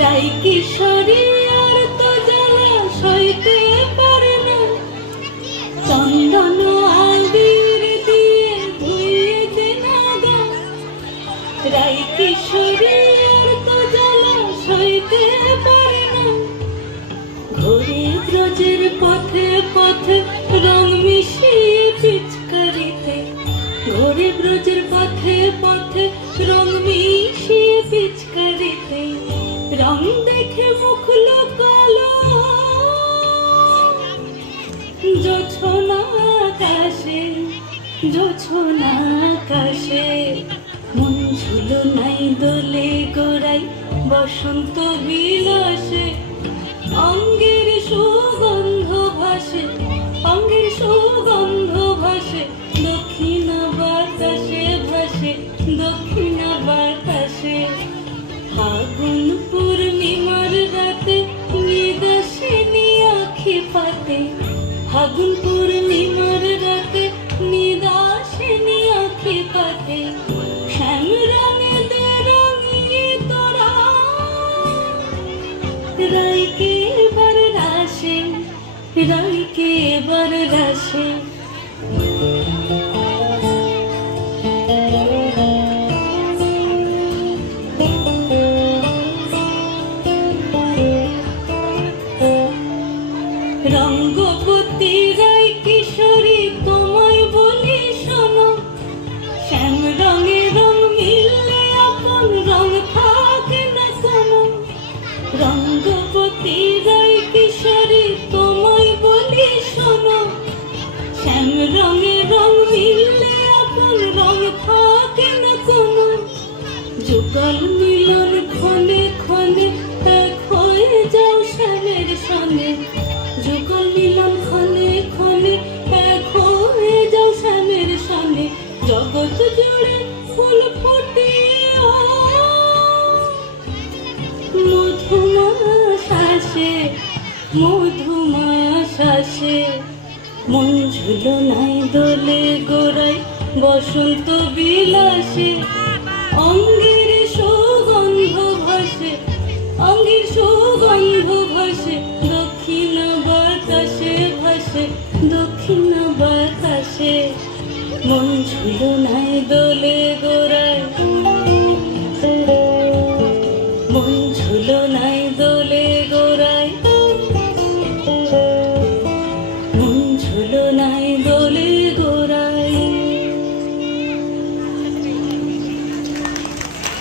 রাই কিশোরী আর তো জ্বালা সইতে পারে না, চন্দন আবির দিয়ে ধুয়ে দে না গা। রাই কিশোরী আর তো জ্বালা সইতে পারে না, ঘোরে ব্রজের পথে পথে রং মিশিয়ে পিচকারিতে, ঘোরে ব্রজের পথে পথে রং মিশিয়ে পিচকারিতে, রং দেখে মুখ লোকালো জোছনা আকাশে, জোছনা আকাশে। মন ঝুলো নাই দোলে গোড়াই বসন্ত বিলাসে, অঙ্গের সুগন্ধ ভাসে, অঙ্গের সুগন্ধ ভাসে, দক্ষিণ বাতাসে ভাসে, দক্ষিণ বাতাসে। ফাগুন পূর্ণিমার রাতে নিদাসিনী আঁখি পাতে, ফাগুন পূর্ণিমার রাতে নিদাসিনী আঁখি পাতে, শ্যাম রঙে দে রঙিয়ে তোরা রাইকে এবার রাশে, রাইকে এবার রাশে। রঙ্গবতী রাই কিশোরী তোমায় বলি শোনো, শ্যাম রঙে রং মিললে আপন রং থাকে না কোনো। রঙ্গবতী রাই কিশোরী তোমায় বলি শোনো, শ্যাম রঙে রং মিললে আপন রং থাকে না কোনো। যুগল মিলন ক্ষণে ক্ষণে এক হয়ে যাও শ্যামের সনে, যুগল মিলন ক্ষণে ক্ষণে এক হয়ে যাও শ্যামের সনে। জগৎ জুড়ে ফুল ফুটিয়া মধুমাস আসে, মধুমাস আসে। মন ঝুলো নাই দোলে গোড়াই বসন্ত বিলাসে, অঙ্গের সুগন্ধ ভাসে, অঙ্গের সুগন্ধ ভাসে, দক্ষিণ বাতাসে ভাসে, দক্ষিণ বাতাসে। মন ঝুলো নাই দোলে গোড়ায়, মন ঝুলো নাই দোলে গোড়ায়, মন ঝুলো নাই